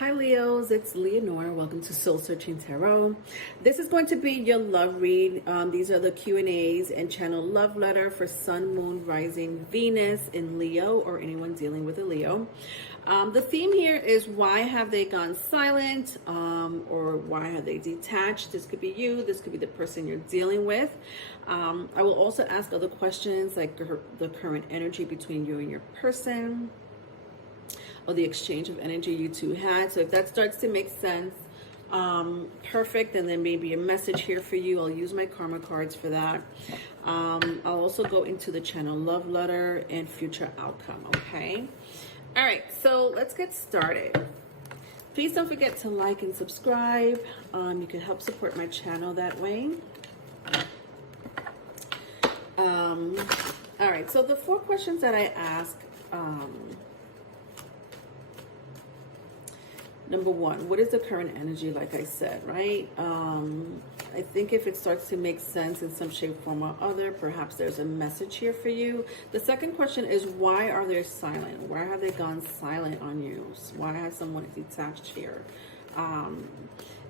Hi Leos, it's Leonore. Welcome to Soul Searching Tarot. This is going to be your love read. These are the Q&As and channel love letter for Sun, Moon, Rising, Venus in Leo, or anyone dealing with a Leo. The theme here is why have they gone silent, or why have they detached? This could be you. This could be the person you're dealing with. I will also ask other questions like the current energy between you and your person, or the exchange of energy you two had. So if that starts to make sense, perfect. And then maybe a message here for you. I'll use my karma cards for that. I'll also go into the channel love letter and future outcome. Okay. All right. So let's get started. Please don't forget to like and subscribe. You can help support my channel that way. All right. So the 4 questions that I ask, number 1, what is the current energy? Like I said, right? I think if it starts to make sense in some shape, form, or other, perhaps there's a message here for you. The second question is, why are they silent? Why have they gone silent on you? Why has someone detached here?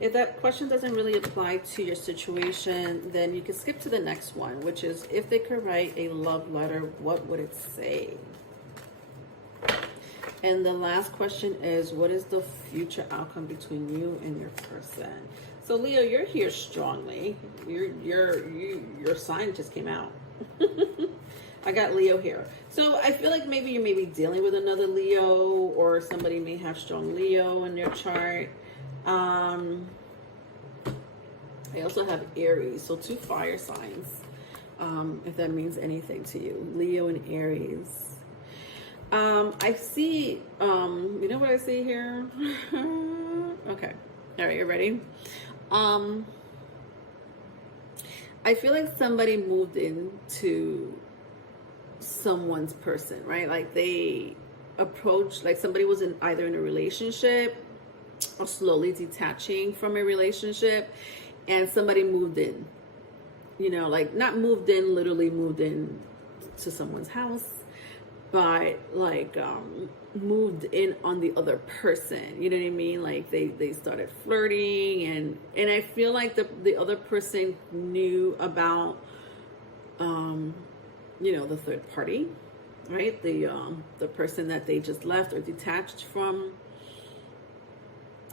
If that question doesn't really apply to your situation, then you can skip to the next one, which is, if they could write a love letter, what would it say? And the last question is, what is the future outcome between you and your person? So Leo, you're here strongly. Your sign just came out. I got Leo here. So I feel like maybe you may be dealing with another Leo, or somebody may have strong Leo in their chart. I also have Aries, so 2 fire signs, if that means anything to you. Leo and Aries. I see, you know what I see here? Okay. All right, you ready? I feel like somebody moved into someone's person, right? Like they approached, like somebody was either in a relationship or slowly detaching from a relationship, and somebody moved in, you know, like not moved in, literally moved in to someone's house, but like moved in on the other person. You know what I mean? Like they started flirting, and I feel like the other person knew about you know, the third party, right? The person that they just left or detached from.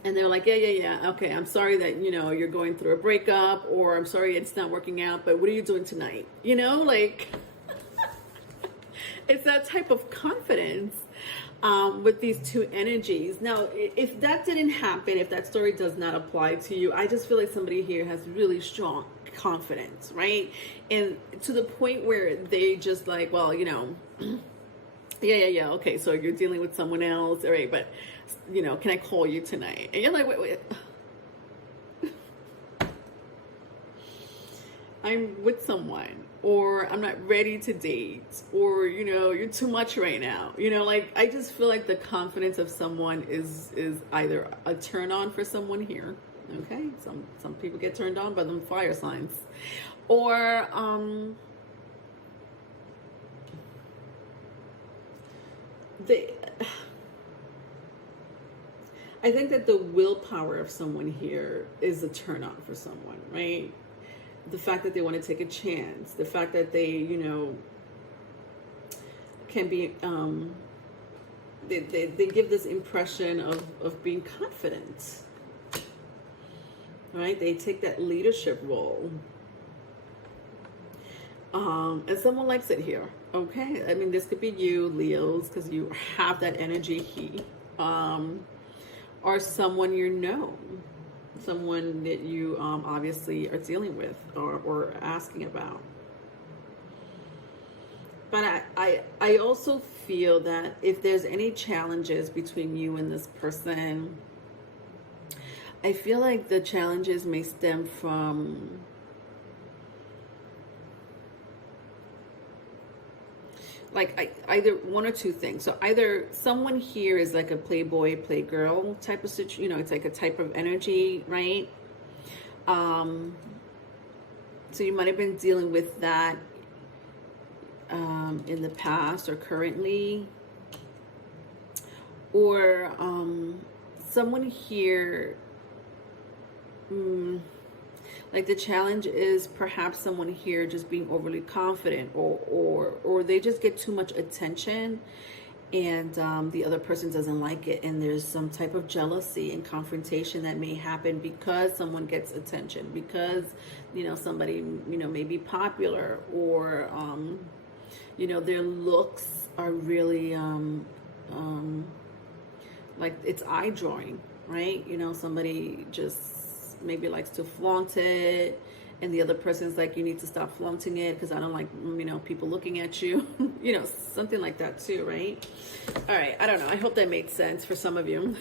And they're like, yeah, okay, I'm sorry that, you know, you're going through a breakup, or I'm sorry it's not working out, but what are you doing tonight? You know, like it's that type of confidence with these 2 energies. Now, if that didn't happen, if that story does not apply to you, I just feel like somebody here has really strong confidence, right? And to the point where they just like, well, you know, yeah, okay, so you're dealing with someone else, all right, but, you know, can I call you tonight? And you're like, wait. I'm with someone, or I'm not ready to date, or, you know, you're too much right now. You know, like, I just feel like the confidence of someone is either a turn on for someone here. Okay. Some people get turned on by them fire signs, or, I think that the willpower of someone here is a turn on for someone, right? The fact that they want to take a chance, the fact that they, you know, can be, they give this impression of being confident, right? They take that leadership role. And someone likes it here. Okay. I mean, this could be you, Leos, because you have that energy. Or someone you know, someone that you obviously are dealing with or asking about. But I also feel that if there's any challenges between you and this person, I feel like the challenges may stem from like either one or 2 things. So either someone here is like a playboy, playgirl type of situation, you know, it's like a type of energy, right? So you might have been dealing with that in the past or currently, or someone here, like the challenge is perhaps someone here just being overly confident, or they just get too much attention, and the other person doesn't like it, and there's some type of jealousy and confrontation that may happen because someone gets attention, because somebody may be popular, or their looks are really like it's eye drawing, right? Somebody just maybe likes to flaunt it, and the other person's like, you need to stop flaunting it because I don't like people looking at you. Something like that too, right? All right, I don't know, I hope that made sense for some of you.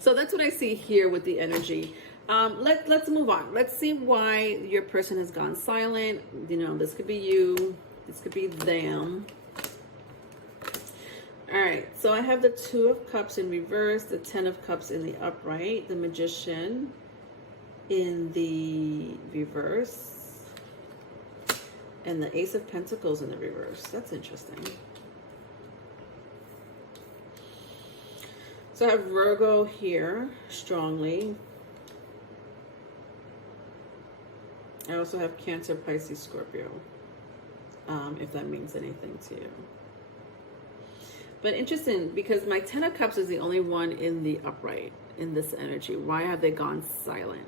So that's what I see here with the energy. Let's move on. Let's see why your person has gone silent. This could be you, this could be them. All right, so I have the Two of Cups in reverse, the Ten of Cups in the upright, the Magician in the reverse, and the Ace of Pentacles in the reverse. That's interesting. So I have Virgo here strongly. I also have Cancer, Pisces, Scorpio, if that means anything to you. But interesting, because my Ten of Cups is the only one in the upright in this energy. Why have they gone silent?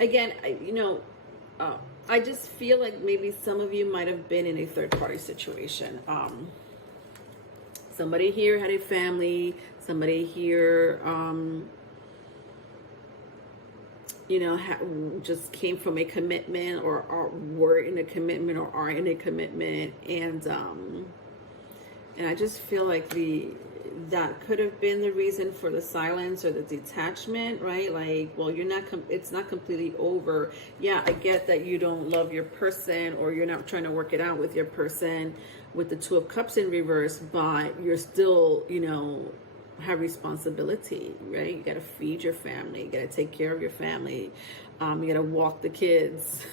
Again, I just feel like maybe some of you might have been in a third-party situation. Somebody here had a family. Somebody here, just came from a commitment, or were in a commitment, or are in a commitment, and I just feel like that could have been the reason for the silence or the detachment, right? Like, well, it's not completely over. Yeah, I get that you don't love your person, or you're not trying to work it out with your person with the Two of Cups in reverse, but you're still, have responsibility, right? You got to feed your family. You got to take care of your family. You got to walk the kids.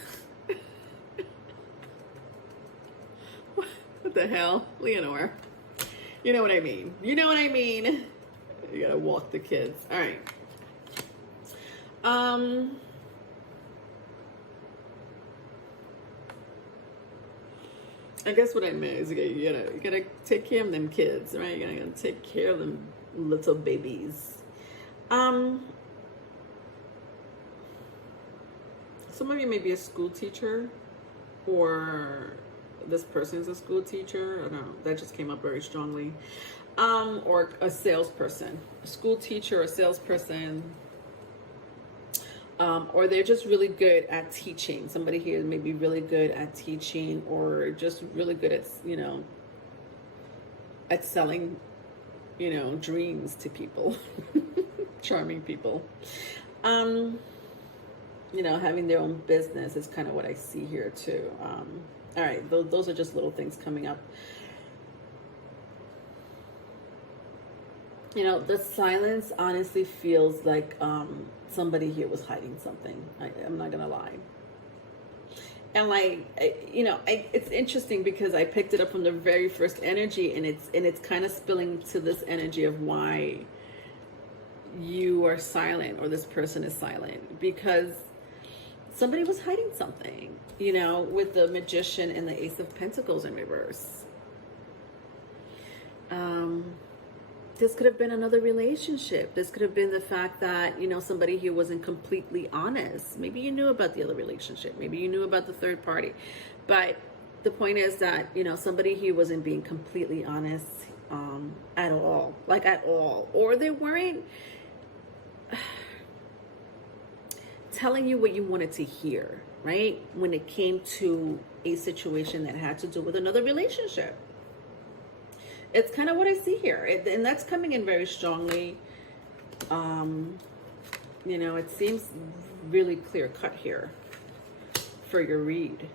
What the hell, Leonore? You know what I mean. You know what I mean. You got to walk the kids. All right. I guess what I meant is you gotta take care of them kids, right? You gotta take care of them little babies. Some of you may be a school teacher, or this person's a school teacher. I don't know. That just came up very strongly. Or a salesperson, a school teacher, or a salesperson. Or they're just really good at teaching. Somebody here may be really good at teaching, or just really good at, at selling, dreams to people, charming people. Having their own business is kind of what I see here too. All right, those are just little things coming up. The silence honestly feels like somebody here was hiding something. I'm not gonna lie. And it's interesting because I picked it up from the very first energy, and it's kind of spilling to this energy of why you are silent, or this person is silent, because somebody was hiding something. With the Magician and the Ace of Pentacles in reverse. This could have been another relationship. This could have been the fact that, somebody here wasn't completely honest. Maybe you knew about the other relationship. Maybe you knew about the third party. But the point is that, somebody here wasn't being completely honest at all. Like, at all. Or they weren't telling you what you wanted to hear, right? When it came to a situation that had to do with another relationship. It's kind of what I see here. And that's coming in very strongly. It seems really clear cut here for your read.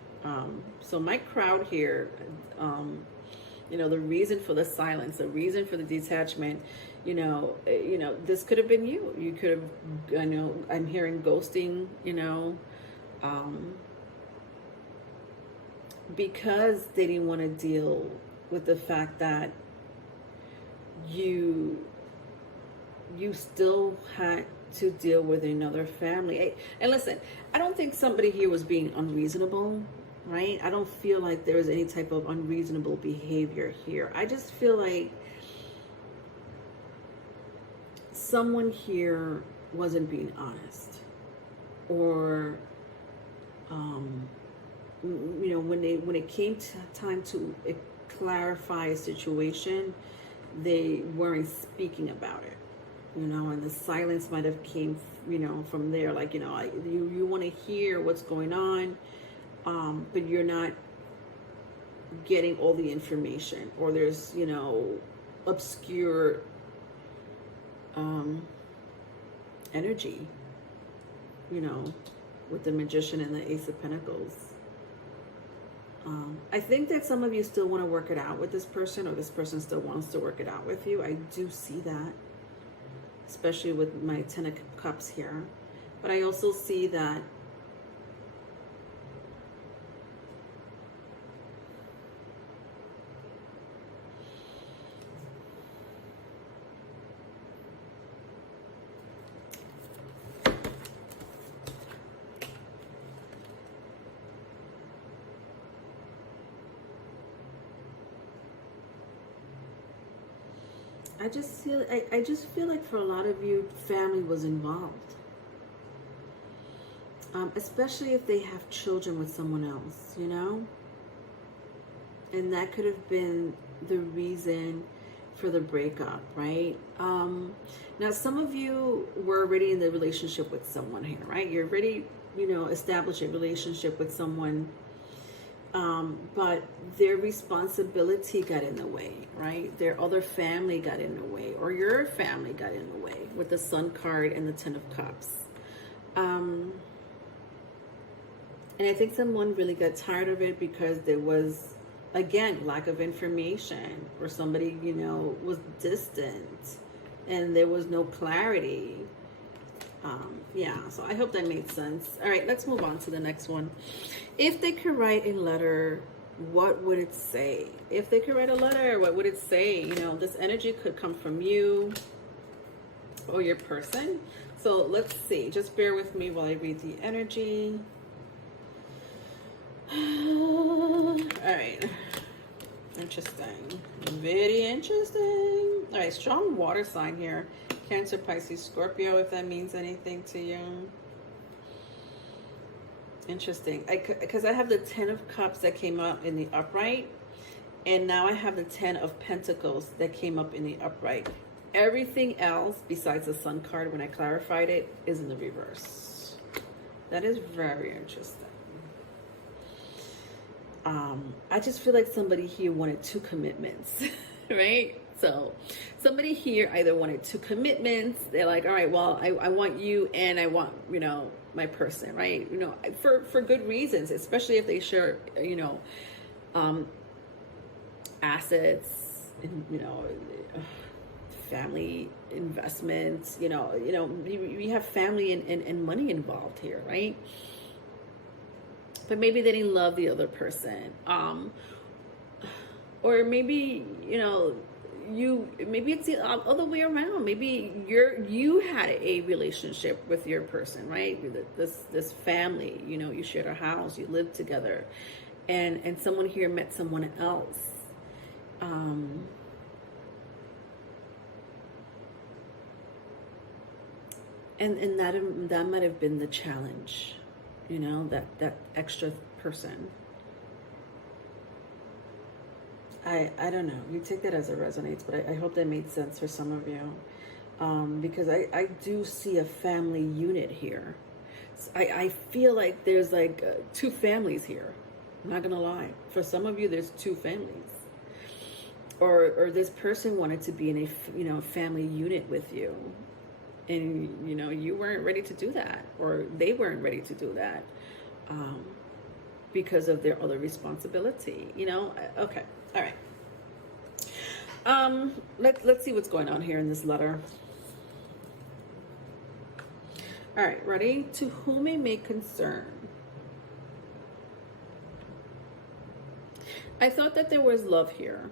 So my crowd here, the reason for the silence, the reason for the detachment, this could have been you. You could have, I'm hearing ghosting, because they didn't want to deal with the fact that you you still had to deal with another family. And listen, I don't think somebody here was being unreasonable, right? I don't feel like there was any type of unreasonable behavior here. I just feel like someone here wasn't being honest, or when it came to time to clarify a situation, they weren't speaking about it, and the silence might have came, from there, like, you want to hear what's going on, but you're not getting all the information, or there's, obscure energy, with the Magician and the Ace of Pentacles. I think that some of you still want to work it out with this person, or this person still wants to work it out with you. I do see that, especially with my Ten of Cups here. But I also see that I just feel like for a lot of you, family was involved. Especially if they have children with someone else, And that could have been the reason for the breakup, right? Now, some of you were already in the relationship with someone here, right? You're already, established a relationship with someone, but their responsibility got in the way, right? Their other family got in the way, or your family got in the way with the Sun card and the Ten of Cups. And I think someone really got tired of it because there was, again, lack of information, or somebody, was distant and there was no clarity. Yeah, so I hope that made sense. All right, let's move on to the next one. If they could write a letter, what would it say? If they could write a letter, what would it say? This energy could come from you or your person. So let's see. Just bear with me while I read the energy. All right. Interesting. Very interesting. All right, strong water sign here. Cancer, Pisces, Scorpio, if that means anything to you. Interesting. Because I have the Ten of Cups that came up in the upright, and now I have the Ten of Pentacles that came up in the upright. Everything else besides the Sun card, when I clarified it, is in the reverse. That is very interesting. I just feel like somebody here wanted 2 commitments, right? So somebody here either wanted 2 commitments. They're like, all right, well, I want you and I want, my person, right? For good reasons, especially if they share, assets and, family investments, you have family and money involved here, right? But maybe they didn't love the other person. Or maybe, maybe it's the other way around. Maybe you had a relationship with your person, right? This family, you shared a house, you lived together, and someone here met someone else. And that might have been the challenge, that extra person. I don't know. You take that as it resonates, but I hope that made sense for some of you. Because I do see a family unit here. So I feel like there's like 2 families here. I'm not going to lie. For some of you, there's 2 families. Or this person wanted to be in a family unit with you. And, you weren't ready to do that. Or they weren't ready to do that. Because of their other responsibility. Okay. All right. Let's see what's going on here in this letter. All right, ready? To whom it may concern. I thought that there was love here.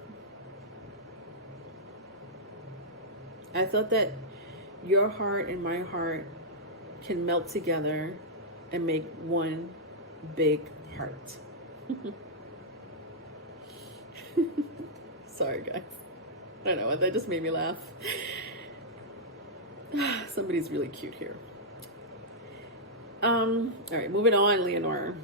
I thought that your heart and my heart can melt together and make one big heart. Sorry, guys. I don't know, that just made me laugh. Somebody's really cute here. All right, moving on, Leonore.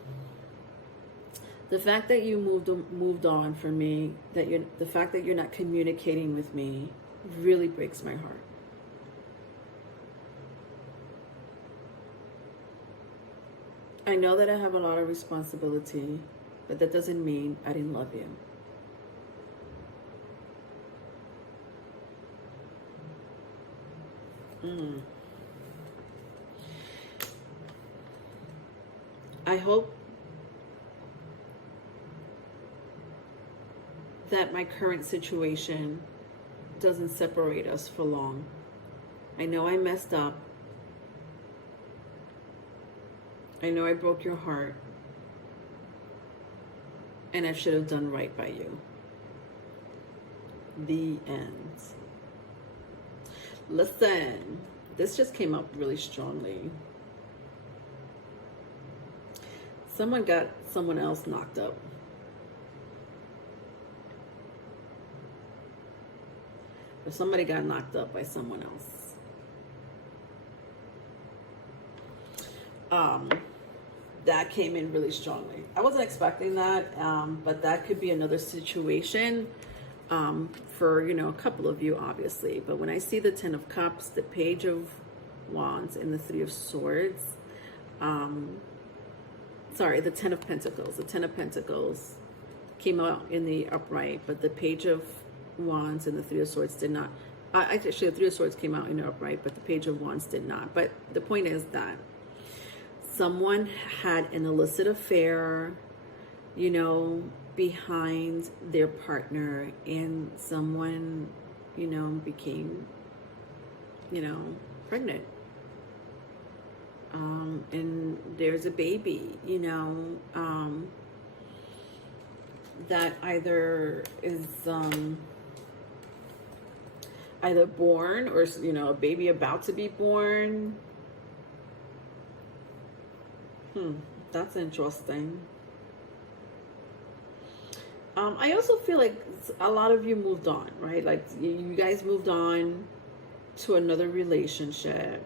The fact that you moved on from me, the fact that you're not communicating with me, really breaks my heart. I know that I have a lot of responsibility, but that doesn't mean I didn't love you. I hope that my current situation doesn't separate us for long. I know I messed up. I know I broke your heart. And I should have done right by you. The end. Listen, this just came up really strongly. Someone got someone else knocked up. Or somebody got knocked up by someone else. That came in really strongly. I wasn't expecting that, but that could be another situation for, a couple of you, obviously. But when I see the Ten of Cups, the Page of Wands, and the Three of Swords, the Ten of Pentacles. The Ten of Pentacles came out in the upright, but the Page of Wands and the Three of Swords did not. Actually, the Three of Swords came out in the upright, but the Page of Wands did not. But the point is that someone had an illicit affair, behind their partner, and someone, became, pregnant. And there's a baby, that either is either born or, a baby about to be born. That's interesting. I also feel like a lot of you moved on, right? Like you guys moved on to another relationship.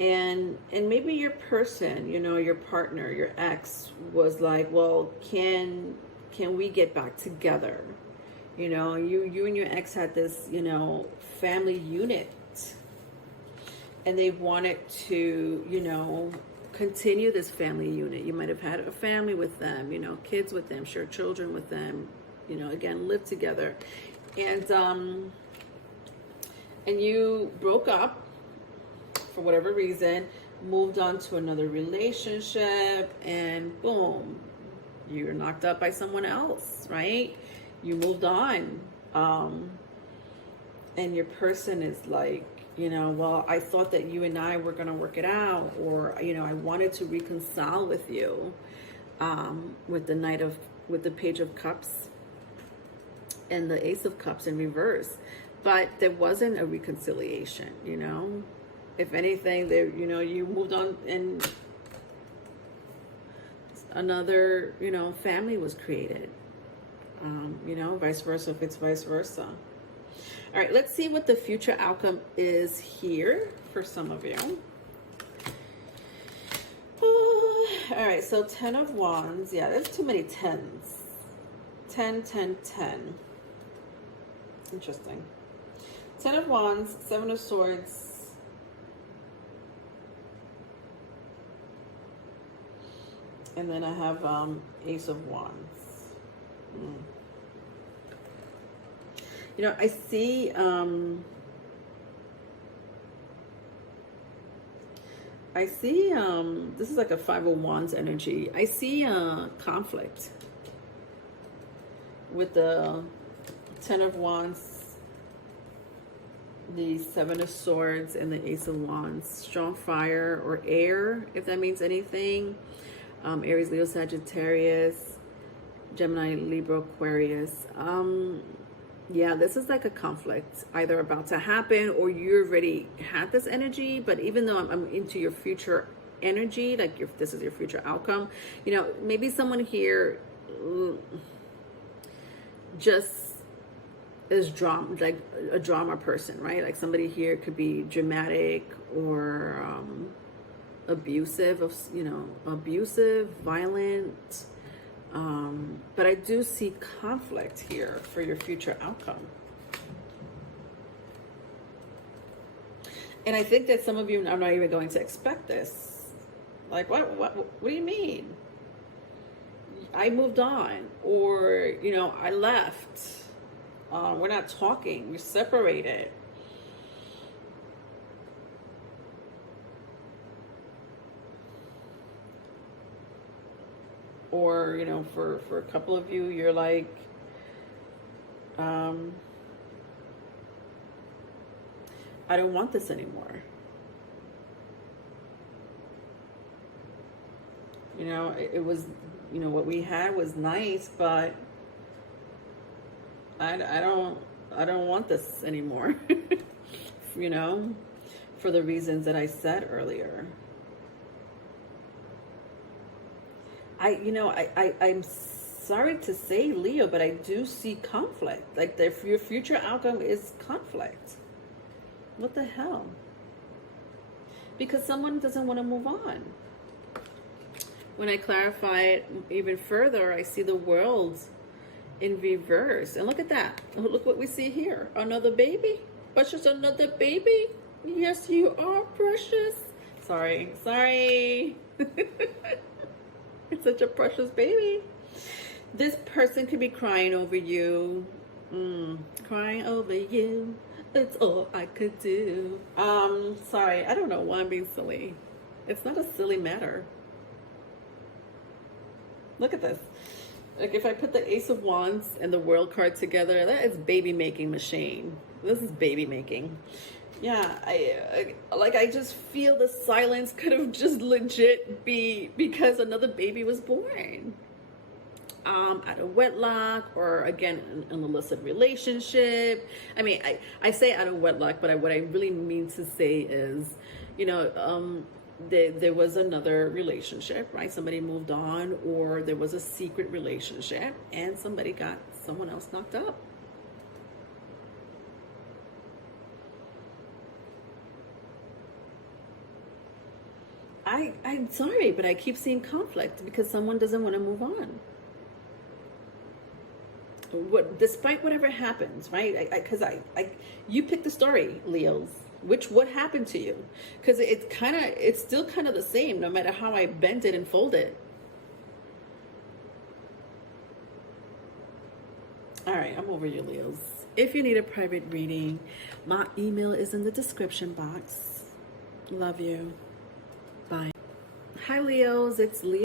And maybe your person, your partner, your ex was like, well, can we get back together? You and your ex had this, family unit. And they wanted to, continue this family unit. You might have had a family with them, kids with them, share children with them, again, live together. And you broke up for whatever reason, moved on to another relationship, and boom, you're knocked up by someone else, right? You moved on. And your person is like, well, I thought that you and I were going to work it out, or, I wanted to reconcile with you, with the Page of Cups and the Ace of Cups in reverse. But there wasn't a reconciliation, If anything, there, you moved on and another, family was created, vice versa, if it's vice versa. All right, let's see what the future outcome is here for some of you. All right, so 10 of Wands. Yeah, there's too many 10s. 10, 10, 10. Interesting. 10 of Wands, 7 of Swords. And then I have Ace of Wands. I see, this is like a 5 of Wands energy. I see conflict with the 10 of Wands, the 7 of Swords, and the Ace of Wands. Strong fire or air, if that means anything. Aries, Leo, Sagittarius, Gemini, Libra, Aquarius. Yeah, this is like a conflict either about to happen or you already had this energy. But even though I'm into your future energy, like this is your future outcome, you know, maybe someone here just is drama, like a drama person, right? Like somebody here could be dramatic or abusive, abusive, violent. But I do see conflict here for your future outcome. And I think that some of you are not even going to expect this. Like, what do you mean? I moved on, or, you know, I left. We're not talking, we're separated. Or, you know, for a couple of you, you're like, I don't want this anymore. You know, it was, you know, what we had was nice, but I don't want this anymore. You know, for the reasons that I said earlier. I'm sorry to say, Leo, but I do see conflict. Like your future outcome is conflict. What the hell? Because someone doesn't want to move on. When I clarify it even further, I see the world in reverse. And look at that. Look what we see here. Another baby. But just another baby. Yes, you are precious. Sorry. It's such a precious baby. This person could be crying over you. Crying over you. That's all I could do. Sorry. I don't know why I'm being silly. It's not a silly matter. Look at this. Like if I put the Ace of Wands and the World card together, that is baby making machine. This is baby making. Yeah, I just feel the silence could have just legit be because another baby was born. Out of wedlock, or again, an illicit relationship. I mean, I say out of wedlock, but what I really mean to say is, you know, there was another relationship, right? Somebody moved on, or there was a secret relationship and somebody got someone else knocked up. I'm sorry, but I keep seeing conflict because someone doesn't want to move on. Despite whatever happens, right? Because you pick the story, Leos. What happened to you? Because it's still kind of the same, no matter how I bend it and fold it. All right, I'm over you, Leos. If you need a private reading, my email is in the description box. Love you. Bye. Hi, Leos. It's Leo.